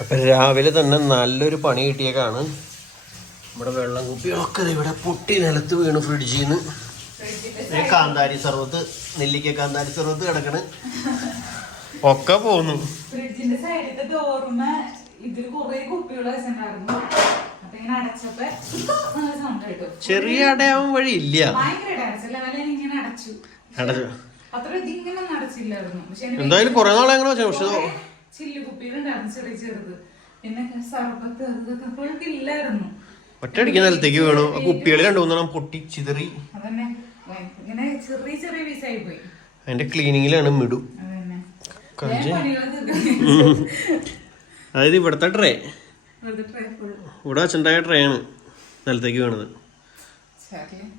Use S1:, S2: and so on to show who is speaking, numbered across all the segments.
S1: അപ്പൊ രാവിലെ തന്നെ നല്ലൊരു പണി കിട്ടിയേക്കാണ്. നമ്മുടെ വെള്ളം കുപ്പി ദേ ഇവിടെ പൊട്ടി നിലത്ത് വീണു ഫ്രിഡ്ജിൽ നിന്ന് കാന്താരി സർവത്ത് നെല്ലിക്ക കാന്താരി സർവത്ത് കിടക്കണ്. ഒക്കെ പോന്നു.
S2: ഫ്രിഡ്ജിന്റെ സൈഡിലത്തെ ഡോറുമ ഇതിൽ കുറെ കുപ്പികൾ വെച്ചിട്ടുണ്ടായിരുന്നു. അപ്പൊ ഇങ്ങനെ അടച്ചപ്പോ നല്ല സൗണ്ട് കേട്ടു.
S1: ചെറിയ അടയാവാൻ വഴി ഇല്ല.
S2: ഇങ്ങനെ അടച്ചു.
S1: അടച്ചു.
S2: അത്ര ഇതിങ്ങനെ അടച്ചില്ലായിരുന്നു.
S1: എന്തായാലും കുറെ നാളെ അങ്ങനെ വെച്ചു. പക്ഷെ
S2: ചില്ല് കുപ്പികളുണ്ടായിരുന്നു ചെറിയ ചെറുത് പിന്നെ സർബത്ത് അത് ഇല്ലായിരുന്നു
S1: ഒറ്റയടിക്ക് നിലത്തേക്ക് വീണു. ആ കുപ്പികൾ രണ്ടു മൂന്നെണ്ണം പൊട്ടി ചിതറി.
S2: അതന്നെ. ഇങ്ങനെ ചെറിയ ചെറിയ പീസായി പോയി
S1: അതിന്റെ ക്ലീനിങ്ങിലാണ് മിടു. അതായത് ഇവിടുത്തെ ട്രേ. ഇവിടെ അച്ഛന്റെ ട്രേ ആണ് നിലത്തേക്ക് വീണത്.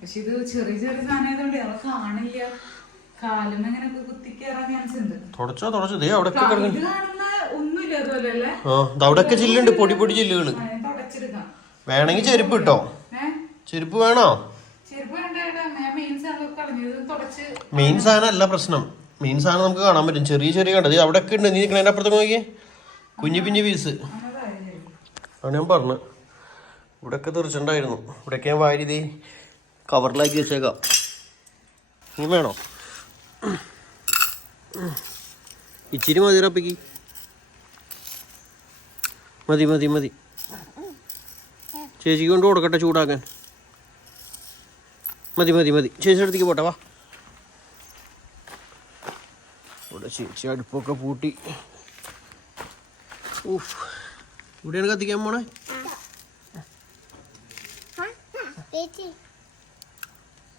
S2: പക്ഷെ ഇത് ചെറിയ ചെറിയ സാധനം ആയതുകൊണ്ട് കാണില്ല കാലും ഇങ്ങനെ കുത്തി കയറാൻ ഉണ്ട്.
S1: തുടച്ചോ തുടച്ചോ. ദേ അവിടെ
S2: ഒന്നുമില്ല അതുപോലെ
S1: അവിടെയൊക്കെ ചില്ലുണ്ട്. പൊടി പൊടി
S2: ചില്ലുകൾ.
S1: വേണമെങ്കിൽ ചെരുപ്പ് കിട്ടോ ചെരുപ്പ് വേണോ?
S2: മെയിൻ സാധനം
S1: അല്ല പ്രശ്നം. മെയിൻ സാധനം നമുക്ക് കാണാൻ പറ്റും. ചെറിയ ചെറിയ കണ്ടത് അവിടെ ഒക്കെ ഉണ്ട്. നീ നിൽക്കണേന്റെ അപ്പുറത്ത് നോക്കിയേ. കുഞ്ഞു കുഞ്ഞു പീസ്. ആണ് ഞാൻ പറഞ്ഞു. ഇവിടെയൊക്കെ തെറിച്ചിട്ടുണ്ടായിരുന്നു. ഇവിടെയൊക്കെ ഞാൻ വാരി ഇതേ കവറിലാക്കി വെച്ചേക്കാം. നീ വേണോ? ഇച്ചിരി മതി റപ്പിക്ക് മതി മതി മതി. ചേച്ചിക്ക് കൊണ്ട് കൊടുക്കട്ടെ ചൂടാക്കാൻ. മതി മതി മതി. ചേച്ചിയുടെ അടുത്തേക്ക് പോട്ടെ വാ. ഇവിടെ ചേച്ചി അടുപ്പൊക്കെ പൂട്ടി. ഊഫ് ഇവിടെയാണ് കത്തിക്കാൻ പോണേ?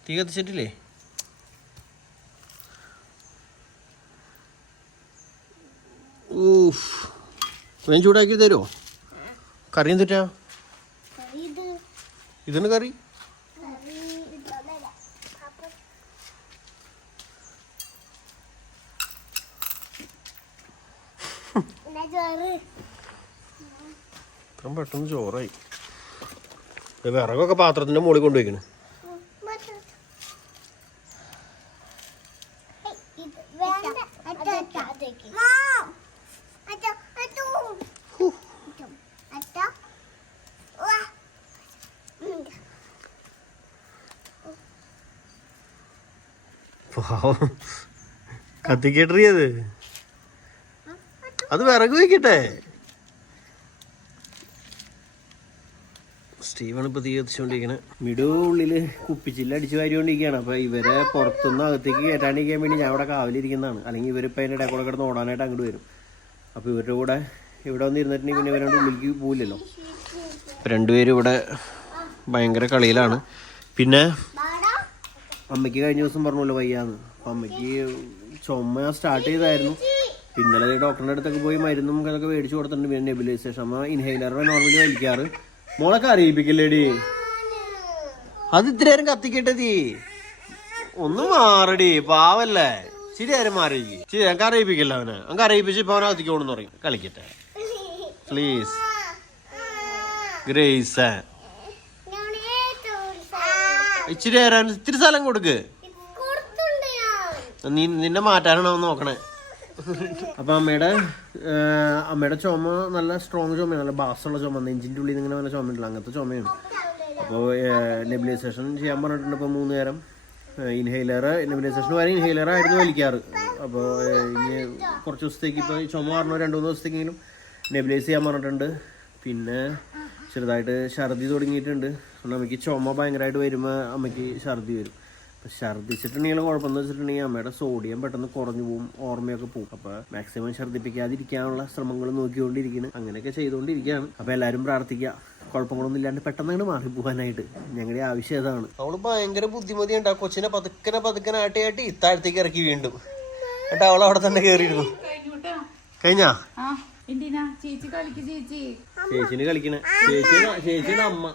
S1: തീ കത്തിച്ചിട്ടില്ലേ? ഊഫ് വേഗം ചൂടാക്കി തരുമോ കറി എന്തിട്ടാ ഇതാണ് കറി? ഇത്രയും പെട്ടെന്ന് ചോറായി. വിറകൊക്കെ പാത്രത്തിന്റെ മുകളിൽ കൊണ്ടുപോയിക്കണ്. കത്തിക്കേട്ടറിയത്? അത് വിറക് വയ്ക്കട്ടെ സ്റ്റീവൺ ഇപ്പൊ തീ കത്തിച്ചുകൊണ്ടിരിക്കണേ മിടു ഉള്ളിൽ കുപ്പിച്ചില്ല അടിച്ചു വാരിക്കൊണ്ടിരിക്കുകയാണ് അപ്പൊ ഇവരെ പുറത്തുനിന്ന് അകത്തേക്ക് കയറ്റാണ്ടിരിക്കാൻ വേണ്ടി ഞാൻ അവിടെ കാവലിരിക്കുന്നതാണ്. അല്ലെങ്കിൽ ഇവരിപ്പോ അതിന്റെ ഇടയിൽ കൂടെ കിടന്ന് ഓടാനായിട്ട് അങ്ങോട്ട് വരും. അപ്പൊ ഇവരുടെ കൂടെ ഇവിടെ വന്ന് ഇരുന്നിട്ടുണ്ടെങ്കിൽ പിന്നെ ഇവരോട് ഉള്ളിലേക്ക് പോവില്ലല്ലോ. രണ്ടുപേരും ഇവിടെ ഭയങ്കര കളിയിലാണ്. പിന്നെ? അമ്മയ്ക്ക് കഴിഞ്ഞ ദിവസം പറഞ്ഞല്ലോ വയ്യാന്ന്. അപ്പൊ അമ്മയ്ക്ക് ചുമ സ്റ്റാർട്ട് ചെയ്തായിരുന്നു. ഇന്നലെ ഡോക്ടറിന്റെ അടുത്തൊക്കെ പോയി മരുന്നും അതൊക്കെ മേടിച്ചു കൊടുത്തിട്ടുണ്ട്. പിന്നെ നെബിലൈസേഷൻ അമ്മ ഇൻഹൈലർ നോർമലി വലിക്കാറ്. മോളൊക്കെ അറിയിപ്പിക്കില്ലേടി അത് ഇത്രയേരം കത്തിക്കിട്ടതി. ഒന്നും മാറടി പാവല്ലേ. ശരി ആരും മാറി. ശരി ഞങ്ങൾക്ക് അറിയിപ്പിക്കില്ല അവനെ. ഞങ്ങൾക്ക് അറിയിപ്പിച്ച് ഇപ്പൊ അവനെ കത്തിക്കോണെന്ന് പറയും. കളിക്കട്ടെ. പ്ലീസ് ഗ്രേസ് ഇച്ചിരി നേരം ഇത്തിരി സ്ഥലം കൊടുക്ക്. നീ നിന്നെ മാറ്റാനാണോ നോക്കണേ. അപ്പൊ അമ്മയുടെ അമ്മയുടെ ചുമ നല്ല സ്ട്രോങ് ചുമയാണ്. നല്ല ബാസുള്ള ചുമ. നെഞ്ചിന്റെ ഉള്ളിൽ ഇങ്ങനെ നല്ല ചുമയുണ്ടല്ലോ അങ്ങനത്തെ ചുമയാണ്. അപ്പോൾ നെബിലൈസേഷൻ ചെയ്യാൻ പറഞ്ഞിട്ടുണ്ട് ഇപ്പോൾ മൂന്ന് നേരം. ഇൻഹെയിലർ നെബിലൈസേഷൻ വരെ ഇൻഹെയിലർ ആയിരുന്നു വലിക്കാറ്. അപ്പോൾ ഇനി കുറച്ച് ദിവസത്തേക്ക് ഇപ്പോൾ ചുമ പറഞ്ഞു രണ്ട് മൂന്ന് ദിവസത്തേക്കെങ്കിലും നെബിലൈസ് ചെയ്യാൻ പറഞ്ഞിട്ടുണ്ട്. പിന്നെ ചെറുതായിട്ട് ഛർദി തുടങ്ങിയിട്ടുണ്ട്. നമുക്ക് ചുമ ഭയങ്കരമായിട്ട് വരുമ്പോൾ അമ്മയ്ക്ക് ഛർദി വരും. അപ്പം ഛർദ്ദിച്ചിട്ടുണ്ടെങ്കിൽ കുഴപ്പമെന്ന് വെച്ചിട്ടുണ്ടെങ്കിൽ അമ്മയുടെ സോഡിയം പെട്ടെന്ന് കുറഞ്ഞു പോകും ഓർമ്മയൊക്കെ പോകും അപ്പോൾ മാക്സിമം ഛർദ്ദിപ്പിക്കാതിരിക്കാനുള്ള ശ്രമങ്ങൾ നോക്കിക്കൊണ്ടിരിക്കുന്നു അങ്ങനെയൊക്കെ ചെയ്തുകൊണ്ടിരിക്കുകയാണ്. അപ്പോൾ എല്ലാവരും പ്രാർത്ഥിക്കുക. കുഴപ്പങ്ങളൊന്നും ഇല്ലാണ്ട് പെട്ടെന്ന് അങ്ങോട്ട് മാറി പോകാനായിട്ട് ഞങ്ങളുടെ ആവശ്യം അതാണ്. അവൾ ഭയങ്കര ബുദ്ധിമതിയുണ്ട് ആ കൊച്ചിനെ പതുക്കനെ പതുക്കനെ ആട്ടി ആട്ടി താഴത്തേക്ക് ഇറക്കി വീണ്ടും. എന്നിട്ട് അവൾ അവിടെ തന്നെ കയറിയിരുന്നു
S2: കഴിഞ്ഞു? ചേച്ചി കളിക്ക് ചേച്ചി.
S1: ചേച്ചിന് കളിക്കണേ. ചേച്ചിയുടെ ചേച്ചിയുടെ അമ്മ.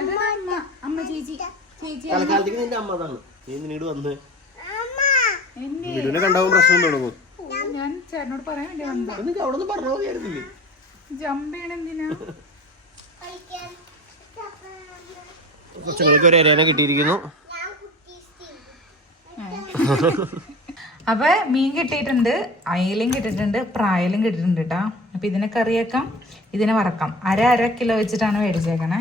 S2: അമ്മ? അമ്മ ചേച്ചി ചേച്ചി.
S1: തൽക്കാലത്തേക്ക് നിന്റെ അമ്മ അതാണ് നീ നിന്നോട് വന്ന്?
S2: എന്നെ.
S1: വീടിനെ കണ്ടാവും പ്രശ്നം തുടങ്ങും
S2: ഞാൻ ചേട്ടനോട് പറയാൻ വേണ്ടി വന്നതാ.
S1: എന്നിട്ട് അവിടെ നിന്ന് പറഞ്ഞാൽ മതിയായിരുന്നില്ലേ
S2: ജമ്പ് ചെയ്യണ എന്തിനാ?
S1: കൊച്ചുങ്ങൾക്ക് ഒരു എരേനെ കിട്ടിയിരിക്കുന്നു.
S2: അപ്പൊ മീൻ കിട്ടിയിട്ടുണ്ട് അയലും കിട്ടിയിട്ടുണ്ട് പ്രായലും കിട്ടിയിട്ടുണ്ട് കേട്ടോ അപ്പൊ ഇതിനെ കറിയാക്കാം ഇതിനെ വറക്കാം. അര അര കിലോ വെച്ചിട്ടാണ് മേടിച്ചേക്കണേ.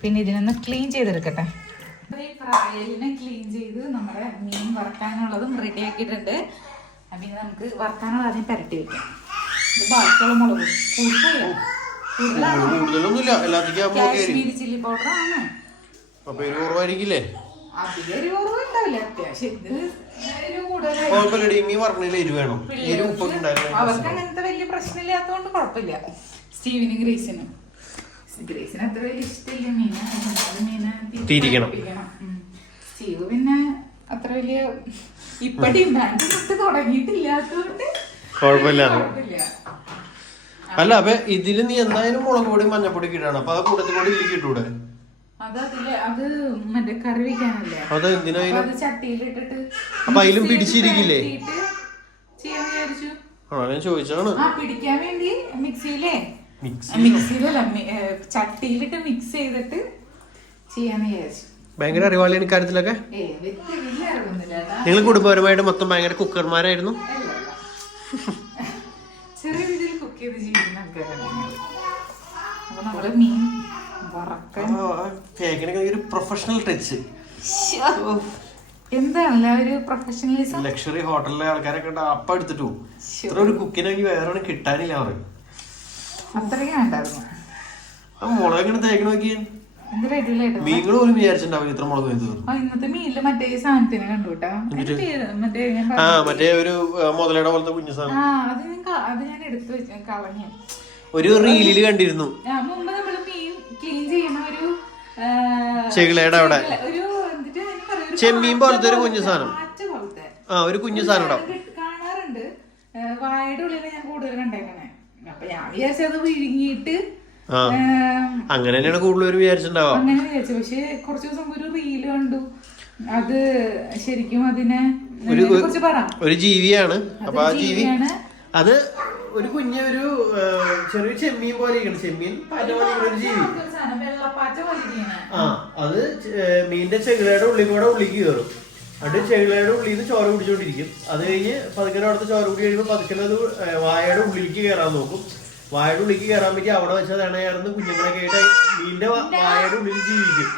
S2: പിന്നെ ഇതിനൊന്ന് ക്ലീൻ ചെയ്തെടുക്കട്ടെ. പ്രായലിനെ ക്ലീൻ ചെയ്ത് നമ്മുടെ മീൻ വറക്കാനുള്ളതും റെഡി ആക്കിയിട്ടുണ്ട്. അപ്പം നമുക്ക് വറക്കാനുള്ള ആദ്യം പരട്ടി വെക്കാം. ഇത് ബാക്കിയുള്ള മുളക്
S1: കൂടുതലൊന്നുമില്ല.
S2: കാശ്മീരി ചില്ലി പൗഡർ ആണ്.
S1: അപ്പൊ എരിവ് കുറവായിരിക്കില്ലേ
S2: അധികം ഒരു ഉണ്ടാവില്ല. അത്യാവശ്യം ഇത് ഒരു കൂടുതലായി.
S1: കുഴപ്പമില്ല. മീൻ എരിവ് വേണം. എരിവ് ഉപ്പൊക്കെ ഉണ്ടായിരുന്നു
S2: അവർക്ക് അങ്ങനത്തെ വലിയ പ്രശ്നമില്ലാത്തതുകൊണ്ട് കുഴപ്പമില്ല. സ്റ്റീവിനും ഗ്രേസിനും. ഗ്രേസിന് അത്ര വലിയ ഇഷ്ടമില്ല മീന.
S1: തിരിക്കണം.
S2: ഉം. പിന്നെ അത്ര വലിയ ഇപ്പടി ഡിമാൻഡ് തൊട്ട് തുടങ്ങിയിട്ടില്ലാത്തതുകൊണ്ട്
S1: കുഴപ്പമില്ല.
S2: കുഴപ്പമില്ല.
S1: അല്ല അപ്പൊ ഇതിൽ നീ എന്തായാലും മുളക് പൊടി മഞ്ഞപ്പൊടി കിട്ടണം അപ്പൊ ആ കൂട്ടത്തിൽ കൂടി ഇതിലേക്ക് ഇട്ടൂടെ?
S2: അത്
S1: അതിൽ
S2: അപ്പൊ
S1: പിടിച്ചിരിക്കില്ലേ? ആണോ? ഞാൻ ചോദിച്ചാണ്
S2: പിടിക്കാൻ വേണ്ടി മിക്സിയിലേ. മിക്സിയിലല്ല ചട്ടിയിലിട്ട് മിക്സ് ചെയ്തിട്ട് ചെയ്യാന്ന് വിചാരിച്ചു.
S1: ഭയങ്കര അറിവാളിയാണ് ഇക്കാര്യത്തിലൊക്കെ. നിങ്ങൾ കുടുംബപരമായിട്ട് മൊത്തം ഭയങ്കര കുക്കർമാരായിരുന്നു.
S2: ചെറിയ രീതിയിൽ കുക്ക് ചെയ്ത് ജീവിക്കുന്ന ആൾക്കാരാണ്
S1: പ്രൊഫഷണൽ ടച്ച്.
S2: എന്താണല്ലേ ഒരു പ്രൊഫഷണലിസം
S1: ലക്ഷറി ഹോട്ടലിലെ ആൾക്കാരൊക്കെ അപ്പ എടുത്തിട്ട് പോകും ഇത്ര ഒരു കുക്കിനെ വേറെ കിട്ടാനില്ല അവർ
S2: അത്രയും മുളകിങ്ങനെ
S1: തേക്കണോക്കിയാൽ മുളക് ഇങ്ങനെ തേക്കണ മീനുകൾ പോലും ഇത്ര മുളക്
S2: ഇന്നത്തെ മീനിൽ മറ്റേ സാധനത്തിനെ
S1: ആ മറ്റേ ഒരു മുതലയുടെ പോലത്തെ കുഞ്ഞു സാധനം.
S2: അത് ഞാൻ അത് ഞാൻ എടുത്തു വെച്ച് കളഞ്ഞു.
S1: ഒരു റീലിൽ കണ്ടിരുന്നു.
S2: മുമ്പ് നമ്മൾ മീൻ ക്ലീൻ ചെയ്യുന്ന ഒരു
S1: ചെകിളയുടെ അവിടെ. ചെമ്മീൻ പോലത്തെ ഒരു കുഞ്ഞു സാധനം. ആ ഒരു കുഞ്ഞു സാധനം
S2: കാണാറുണ്ട്. ആ, ഉള്ളിൽ ഞാൻ കൂടുതൽ കണ്ടേക്കണേ. അപ്പൊ ഞാൻ വിചാരിച്ചത് വിഴുങ്ങിയിട്ട്
S1: അങ്ങനെ തന്നെയാണ് കൂടുതൽ വിചാരിച്ചിട്ടുണ്ടാവുക.
S2: അങ്ങനെ വിചാരിച്ചു. പക്ഷെ കുറച്ച് ദിവസം ഒരു റീൽ കണ്ടു. അത് ശരിക്കും അതിനെ കുറിച്ച് പറ.
S1: ഒരു ജീവിയാണ്. അപ്പൊ ആ ജീവി അത് ഒരു കുഞ്ഞ് ഒരു ചെറിയ ചെമ്മീൻ പോലെ ഇരിക്കണം. ചെമ്മീൻ പാറ്റ പോലെ ഇരിക്കുന്ന ഒരു ജീവി. ആ അത് മീനിന്റെ ചെകിളയുടെ ഉള്ളിൽ കൂടെ ഉള്ളിക്ക് കയറും. അത് ചെകിളയുടെ ഉള്ളിൽ നിന്ന് ചോര കുടിച്ചോണ്ടിരിക്കും. അത് കഴിഞ്ഞ് പതുക്കനെ അവിടുത്തെ ചോര കുടി കഴിയുമ്പോൾ പതുക്കനെ അത് വായയുടെ ഉള്ളിലേക്ക് കയറാൻ നോക്കും. വായയുടെ ഉള്ളിക്ക് കയറാൻ പറ്റി അവിടെ വെച്ചത് ഇണയാർന്ന് കുഞ്ഞുങ്ങളെ ആയിട്ട് മീനിന്റെ വാ- വായയുടെ ഉള്ളിൽ ജീവിക്കും.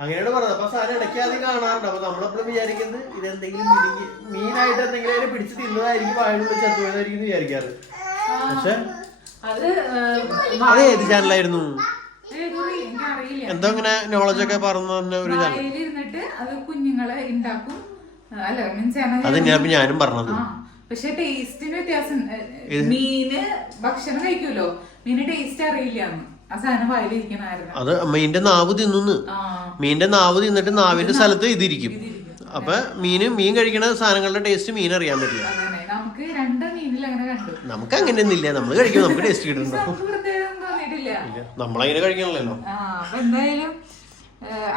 S1: അങ്ങനെയാണ് പറഞ്ഞത്. അപ്പൊ സാധനം ഇടയ്ക്ക് അത് കാണാറുണ്ട്. അപ്പൊ നമ്മളെപ്പോഴും വിചാരിക്കുന്നത് ഇതെന്തെങ്കിലും മിനിങ്ങി മീനായിട്ട് എന്തെങ്കിലും അതിനെ പിടിച്ച് തിന്നതായിരിക്കും വായുള്ളിൽ ചത്തുപോയതായിരിക്കും വിചാരിക്കാറ്. പക്ഷെ
S2: അത്
S1: അത് ഏത് ചാനലായിരുന്നു?
S2: എനിക്കറിയില്ല.
S1: എന്തോ ഇങ്ങനെ നോളജ് ഒക്കെ പറഞ്ഞു തന്നെ ഒരു ചാനൽ
S2: അത് കുഞ്ഞുങ്ങളെ ഉണ്ടാക്കും അല്ല മീൻസ്
S1: അത് ഞാൻ ഇപ്പൊ ഞാനും പറഞ്ഞത്.
S2: പക്ഷെ ടേസ്റ്റിന് വ്യത്യാസം മീന് ഭക്ഷണം കഴിക്കൂലോ മീന് ടേസ്റ്റ് അറിയില്ല. ആ സാധനം വായിലിരിക്കണായിരുന്നു
S1: അത് മീനിന്റെ നാവ് തിന്നുന്നു.
S2: മീന്റെ
S1: മീനിന്റെ നാവ് തിന്നിട്ട് നാവിന്റെ സ്ഥലത്ത് ഇതിരിക്കും. അപ്പൊ മീന് മീൻ കഴിക്കണ സാധനങ്ങളുടെ ടേസ്റ്റ് മീൻ അറിയാൻ പറ്റില്ല.
S2: അങ്ങനെ നമുക്ക് രണ്ട് മീനിൽ അങ്ങനെ കണ്ടു.
S1: നമുക്ക് അങ്ങനെയൊന്നും ഇല്ല നമ്മൾ കഴിക്കും നമുക്ക് ടേസ്റ്റ് കിട്ടുന്നുണ്ടോ
S2: തോന്നിയിട്ടില്ല.
S1: നമ്മളങ്ങനെ കഴിക്കണല്ലോ
S2: എന്തായാലും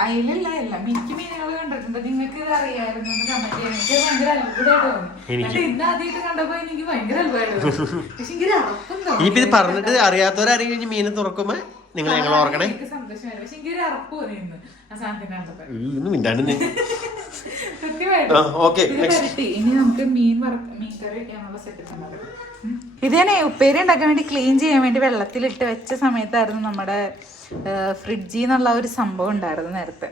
S2: അയിലല്ല എല്ലാം മിക്ക മീനുകൾ കണ്ടിട്ടുണ്ട്. നിങ്ങൾക്ക് ഇത് അറിയാമായിരുന്നു കമന്റ് ചെയ്യാൻ. എനിക്ക് ഭയങ്കര അത്ഭുതമായിട്ട് തോന്നി. എന്നിട്ട് ഇന്ന് ആദ്യമായിട്ട് കണ്ടപ്പോ എനിക്ക് ഭയങ്കര അത്ഭുതമായിട്ട് തോന്നി. പക്ഷെ എനിക്ക് അറപ്പം തോന്നി
S1: ഇനിയിപ്പോ ഇത് പറഞ്ഞിട്ട് അറിയാത്തവരാരെങ്കിലും മീനെ തുറക്കുമ്പോ നിങ്ങൾ ഞങ്ങൾ ഓർക്കണേ?
S2: എനിക്ക് സന്തോഷമായിരുന്നു പക്ഷെ എനിക്ക് ഒരു അറപ്പ് തോന്നി ഇന്ന് ആ സാധനത്തിന് കണ്ടപ്പോ. ഇനി നമുക്ക് മീൻ മീൻ കറി വെക്കാനുള്ള സെറ്റപ്പ് ഉണ്ടാക്കാം ഇത് ഞാൻ ഉപ്പേരി ഉണ്ടാക്കാൻ വേണ്ടി ക്ലീൻ ചെയ്യാൻ വേണ്ടി വെള്ളത്തിലിട്ട് വെച്ച സമയത്തായിരുന്നു നമ്മുടെ ഫ്രിഡ്ജിൽ നിന്നുള്ള ഒരു സംഭവം ഉണ്ടായിരുന്നു നേരത്തെ.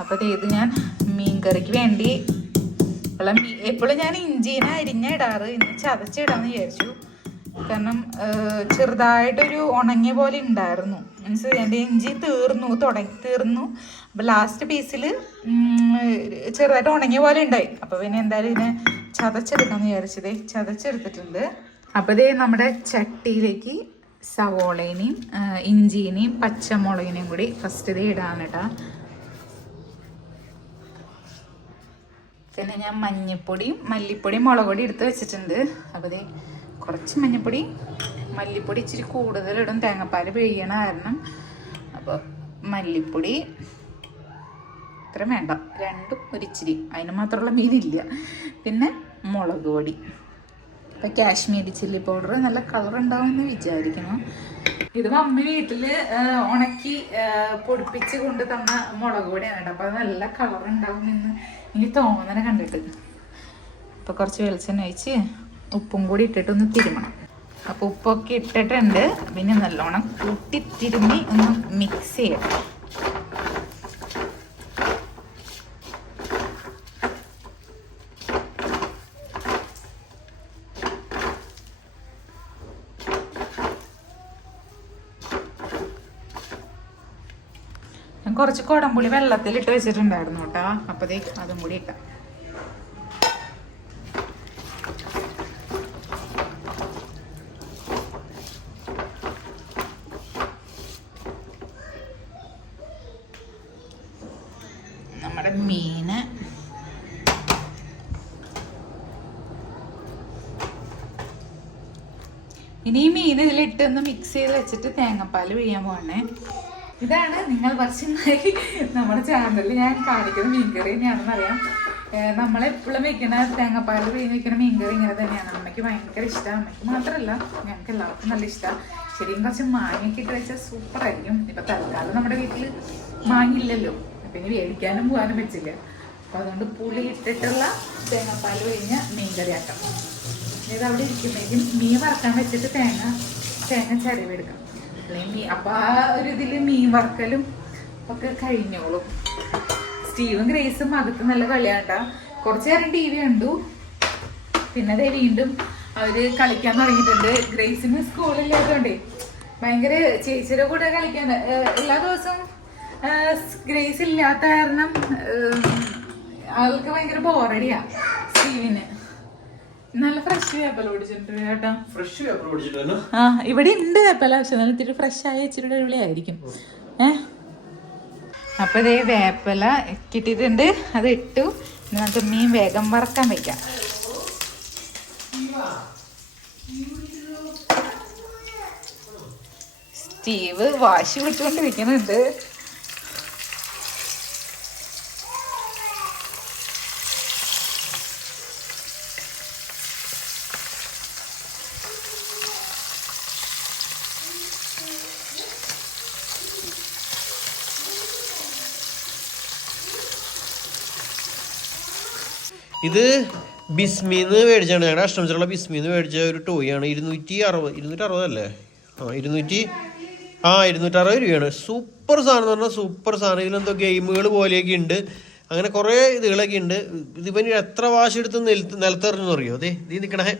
S2: അപ്പോൾ ഇത് ഞാൻ മീൻ കറിക്ക് വേണ്ടി എപ്പോഴും ഞാൻ ഇഞ്ചീനെ അരിഞ്ഞ ഇടാറ് ഇന്ന് ചതച്ചിടാന്ന് വിചാരിച്ചു. കാരണം ചെറുതായിട്ടൊരു ഉണങ്ങിയ പോലെ ഉണ്ടായിരുന്നു. മീൻസ് എന്റെ ഇഞ്ചി തീർന്നു തുടങ്ങി തീർന്നു. അപ്പോൾ ലാസ്റ്റ് പീസിൽ ചെറുതായിട്ട് ഉണങ്ങിയ പോലെ ഉണ്ടായി. അപ്പോൾ പിന്നെ എന്തായാലും ഇതിനെ ചതച്ചെടുക്കാമെന്ന് വിചാരിച്ചതേ ചതച്ചെടുത്തിട്ടുണ്ട്. അപ്പോൾ ഇതേ നമ്മുടെ ചട്ടിയിലേക്ക് സവോളേനെയും ഇഞ്ചിനെയും പച്ചമുളകിനെയും കൂടി ഫസ്റ്റ് ഇത് ഇടാനിട്ടാ പിന്നെ ഞാൻ മഞ്ഞപ്പൊടിയും മല്ലിപ്പൊടിയും മുളക് പൊടി എടുത്ത് വെച്ചിട്ടുണ്ട്. അപ്പോൾ ദേ കുറച്ച് മഞ്ഞപ്പൊടി മല്ലിപ്പൊടി ഇച്ചിരി കൂടുതലിടും തേങ്ങാപ്പാൽ പിഴിയണ കാരണം. അപ്പോൾ മല്ലിപ്പൊടി ഇത്രയും വേണ്ട. രണ്ടും ഒരിച്ചിരി. അതിന് മാത്രമുള്ള മീനില്ല പിന്നെ മുളക് പൊടി. ഇപ്പം കാശ്മീരി ചില്ലി പൗഡർ നല്ല കളർ ഉണ്ടാവുമെന്ന് വിചാരിക്കണം ഇത് മമ്മി വീട്ടിൽ ഉണക്കി പൊടിപ്പിച്ച് കൊണ്ട് തന്ന മുളക് പൊടിയാണ് കേട്ടോ. അപ്പൊ അത് നല്ല കളർ ഉണ്ടാവും എന്ന് എനിക്ക് തോന്നണ കണ്ടിട്ട്. ഇപ്പൊ കുറച്ച് വെളിച്ചെണ്ണ ഒഴിച്ച് ഉപ്പും കൂടി ഇട്ടിട്ട് ഒന്ന് തിരുമണം. അപ്പൊ ഉപ്പൊക്കെ ഇട്ടിട്ടുണ്ട്. പിന്നെ നല്ലോണം കൂട്ടി തിരുമ്മി ഒന്ന് മിക്സ് ചെയ്യണം. കുറച്ച് കുടംപുളി വെള്ളത്തിലിട്ട് വെച്ചിട്ടുണ്ടായിരുന്നു കേട്ടോ. അപ്പതേ അതും കൂടി ഇട്ടാം. നമ്മുടെ മീന്. ഇനി ഈ മീൻ ഇതിലിട്ട് ഒന്ന് മിക്സ് ചെയ്ത് വെച്ചിട്ട് തേങ്ങാപ്പാൽ പിഴിയാൻ പോകണേ ഇതാണ് നിങ്ങൾ വർഷങ്ങളായി നമ്മുടെ ചാനലിൽ ഞാൻ കാണിക്കുന്ന മീൻകറി തന്നെയാണെന്ന് അറിയാം. നമ്മളെപ്പോഴും വെക്കുന്ന തേങ്ങാപ്പാൽ പിഴിഞ്ഞ് വെക്കുന്ന മീൻകറി ഇങ്ങനെ തന്നെയാണ്. അമ്മയ്ക്ക് ഭയങ്കര ഇഷ്ടമാണ് അമ്മയ്ക്ക് മാത്രമല്ല ഞങ്ങൾക്ക് എല്ലാവർക്കും നല്ല ഇഷ്ടമാണ് ശരിക്കും കുറച്ച് മാങ്ങയൊക്കെ ഇട്ട് വെച്ചാൽ സൂപ്പർ ആയിരിക്കും ഇപ്പൊ തൽക്കാലം നമ്മുടെ വീട്ടിൽ മാങ്ങില്ലല്ലോ പിന്നെ വേടിക്കാനും പോകാനും പറ്റില്ല. അപ്പൊ അതുകൊണ്ട് പുളി ഇട്ടിട്ടുള്ള തേങ്ങാപ്പാൽ പിഴിഞ്ഞ മീൻകറി ആക്കാം. ഇത് അവിടെ ഇരിക്കുമ്പോഴേക്കും മീൻ വറക്കാൻ വെച്ചിട്ട് തേങ്ങ തേങ്ങ ചരവെടുക്കാം അല്ലെങ്കിൽ അപ്പൊ ആ ഒരു ഇതിൽ മീൻ വറക്കലും ഒക്കെ കഴിഞ്ഞോളും. സ്റ്റീവും ഗ്രേസും അകത്ത് നല്ല കളിയാട്ടാ കുറച്ചു നേരം ടി വി കണ്ടു. പിന്നെ ദേ വീണ്ടും അവർ കളിക്കാൻ തുടങ്ങിയിട്ടുണ്ട്. ഗ്രേസിന് സ്കൂളില്ലാത്തതുകൊണ്ടേ ഭയങ്കര ചേച്ചിയുടെ കൂടെ കളിക്കാൻ എല്ലാ ദിവസവും ഗ്രേസ് ഇല്ലാത്ത കാരണം ആൾക്ക് ഭയങ്കര ബോറടിയാ സ്റ്റീവിന്. നല്ല ഫ്രഷ് വേപ്പല ഓടിച്ചിട്ടുണ്ട് കേട്ടോ.
S1: ഫ്രഷ് വേപ്പല പിടിച്ചിട്ട്
S2: ആ ഇവിടെ ഉണ്ട് വേപ്പല പക്ഷെ നല്ല ഇത്തിരി ഫ്രഷ് ആയ ഇച്ചിരി അടിപൊളിയായിരിക്കും ഏ? അപ്പൊ ഇതേ വേപ്പല കിട്ടിയിട്ടുണ്ട്. അത് ഇട്ടു. നമുക്ക് മീൻ വേഗം വറക്കാൻ വെക്കാം. സ്റ്റീവ് വാശി വിട്ടുകൊണ്ടിരിക്കുന്നുണ്ട്
S1: ഇത് ബിസ്മിന്ന് മേടിച്ചാണ്. ഞങ്ങളുടെ അഷ്ടമിച്ചുള്ള ബിസ്മിന്ന് മേടിച്ച ഒരു ടോയ് ആണ് ഇരുന്നൂറ്റി അറുപത് ഇരുന്നൂറ്റി അറുപതല്ലേ ആ ഇരുന്നൂറ്റി ആ ഇരുന്നൂറ്റി അറുപത് രൂപയാണ്. സൂപ്പർ സാധനം എന്ന് പറഞ്ഞാൽ സൂപ്പർ സാധനം. ഇതിലെന്തോ ഗെയിമുകൾ പോലെയൊക്കെ ഉണ്ട് അങ്ങനെ കുറേ ഇതുകളൊക്കെ ഉണ്ട് ഇതിവൻ എത്ര വാശി എടുത്ത് നിലത്ത് നിലത്തെറിഞ്ഞു അറിയോ? അതെ നീ നിൽക്കണേ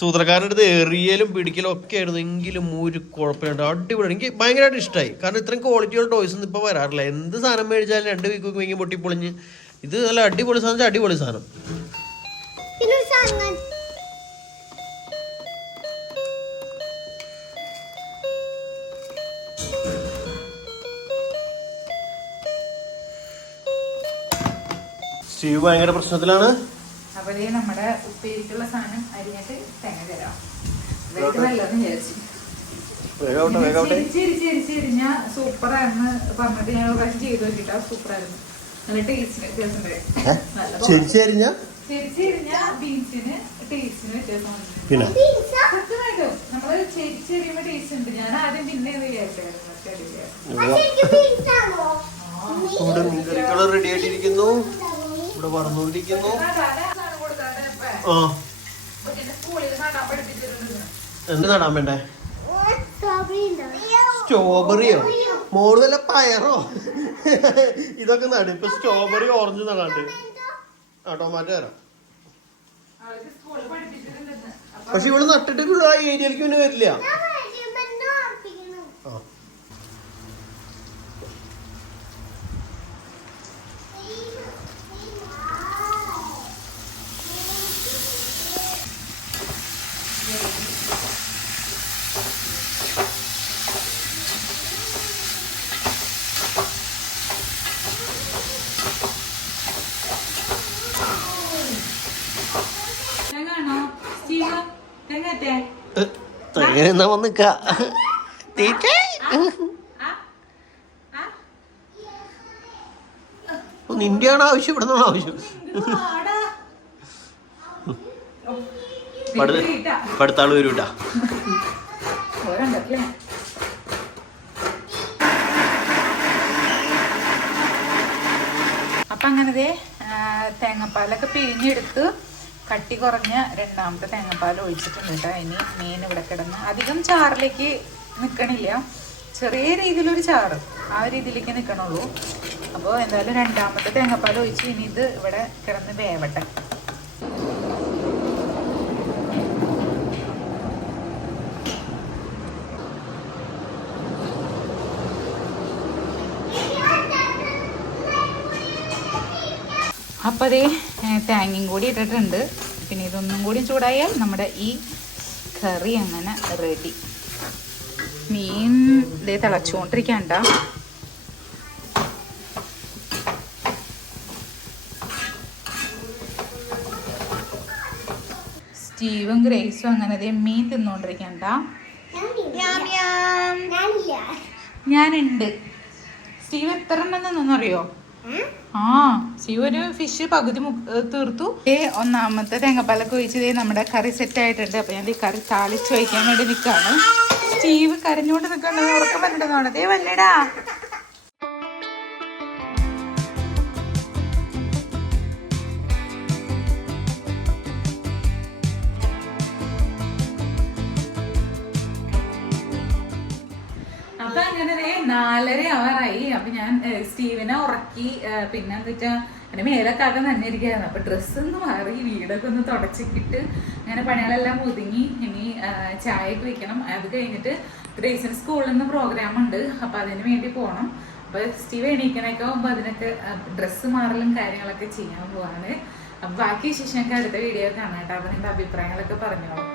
S1: സൂത്രക്കാരന്റെ അടുത്ത് എറിയലും പിടിക്കലും ഒക്കെ ആയിരുന്നു. എങ്കിലും ഒരു കുഴപ്പമില്ല അടിപൊളി. എനിക്ക് ഭയങ്കരമായിട്ട് ഇഷ്ടമായി കാരണം ഇത്രയും ക്വാളിറ്റിയുള്ള ടോയ്സ് ഒന്നും ഇപ്പോൾ വരാറില്ല. എന്ത് സാധനം മേടിച്ചാലും രണ്ട് വീക്ക് പൊട്ടി പൊട്ടിപ്പൊളിഞ്ഞ് ഇത് നല്ല അടിപൊളി സാധനം അടിപൊളി സാധനം. സ്റ്റീവ് ഭയങ്കര പ്രശ്നത്തിലാണ്.
S2: നമ്മുടെ ഉപ്പേരിക്കുള്ള സാധനം അരിഞ്ഞിട്ട് തേങ്ങ തരാം നല്ലതെന്ന് വിചാരിച്ചു. സൂപ്പറായിരുന്നു പറഞ്ഞിട്ട് ഞാൻ ഒരു പ്രാവശ്യം ചെയ്ത് നോക്കിട്ടാ. സൂപ്പറായിരുന്നു. വന്നു.
S1: പിന്നെ. ഇവിടെ മീൻകറികൾ റെഡി ആയിട്ടിരിക്കുന്നു. ഇവിടെ ആ
S2: പഠിപ്പിച്ചിട്ടുണ്ട്
S1: എന്ത് നടാൻ വേണ്ടേ. സ്ട്രോബെറിയോ മോൾ വല്ല പയറോ? ഇതൊക്കെ നടും. ഇപ്പൊ സ്ട്രോബെറി ഓറഞ്ച് നടാണ്ട് ആ ടൊമാറ്റോ തരാം. പക്ഷെ ഇവിടെ നട്ടിട്ട് ആ ഏരിയയിലേക്ക് പിന്നെ വരില്ല. ആ.
S2: തെങ്ങാണോ എന്നാ
S1: തേങ്ങ വന്നിക്ക തീറ്റേ. നിന്റെയാണ് ആവശ്യം ഇവിടെ നിന്നാണ് ആവശ്യം പടുത്താൾ വരൂട്ടാ.
S2: അപ്പൊ അങ്ങനത്തെ തേങ്ങാപ്പാലൊക്കെ പിഴിഞ്ഞെടുത്ത് കട്ടി കുറഞ്ഞ രണ്ടാമത്തെ തേങ്ങാപ്പാൽ ഒഴിച്ചിട്ടുണ്ട് കേട്ടോ. ഇനി മീൻ ഇവിടെ കിടന്ന് അധികം ചാറിലേക്ക് നിൽക്കണില്ല ചെറിയ രീതിയിലൊരു ചാറ് ആ രീതിയിലേക്ക് നിൽക്കണുള്ളൂ അപ്പോൾ എന്തായാലും രണ്ടാമത്തെ തേങ്ങാപ്പാൽ ഒഴിച്ച് ഇനി ഇത് ഇവിടെ കിടന്ന് വേവട്ടെ. അപ്പോൾ അതേ തേങ്ങയും കൂടി ഇട്ടിട്ടുണ്ട്. പിന്നെ ഇതൊന്നും കൂടി ചൂടായാൽ നമ്മുടെ ഈ കറി അങ്ങനെ റെഡി മീൻ ഇതേ തിളച്ചുകൊണ്ടിരിക്കണ്ട. സ്റ്റീവും ഗ്രേസും അങ്ങനെ അതേ മീൻ തിന്നുകൊണ്ടിരിക്കണ്ട ഞാനുണ്ട്. സ്റ്റീവ് എത്ര എണ്ണം തിന്നറിയോ ആ സ്റ്റീവ് ഒരു ഫിഷ് പകുതി തീർത്തു. ഏ ഒന്നാമത്തെ തേങ്ങാപ്പാലൊക്കെ ഒഴിച്ചതേ നമ്മുടെ കറി സെറ്റ് ആയിട്ടുണ്ട്. അപ്പൊ ഞാൻ ഈ കറി താളിച്ച് വയ്ക്കാൻ വേണ്ടി നിൽക്കാണ് സ്റ്റീവ് കരഞ്ഞോണ്ട് നിൽക്കണ്ട ഉറക്കം വന്നിട്ട് ദേ വല്ലടാ അപ്പൊ ഞാൻ സ്റ്റീവിനെ ഉറക്കി പിന്നെ എന്താ എന്റെ മേലൊക്കെ ആകെ തന്നെ ഇരിക്കുകയായിരുന്നു അപ്പൊ ഡ്രസ്സ് ഒന്ന് മാറി വീടൊക്കെ ഒന്ന് തുടച്ചിട്ട് അങ്ങനെ പണികളെല്ലാം ഒതുങ്ങി. ഇനി ചായയൊക്കെ വെക്കണം. അത് കഴിഞ്ഞിട്ട് ഗ്രേസിന് സ്കൂളിൽ നിന്ന് പ്രോഗ്രാം ഉണ്ട്. അപ്പൊ അതിന് വേണ്ടി പോകണം അപ്പൊ സ്റ്റീവ് എണീക്കണൊക്കെ ആകുമ്പോ അതിനൊക്കെ ഡ്രസ്സ് മാറലും കാര്യങ്ങളൊക്കെ ചെയ്യാൻ പോവാണ്. അപ്പൊ ബാക്കി വിശേഷമൊക്കെ അടുത്ത വീഡിയോ കാണാം കേട്ടോ. അപ്പൊ അഭിപ്രായങ്ങളൊക്കെ പറഞ്ഞോളൂ.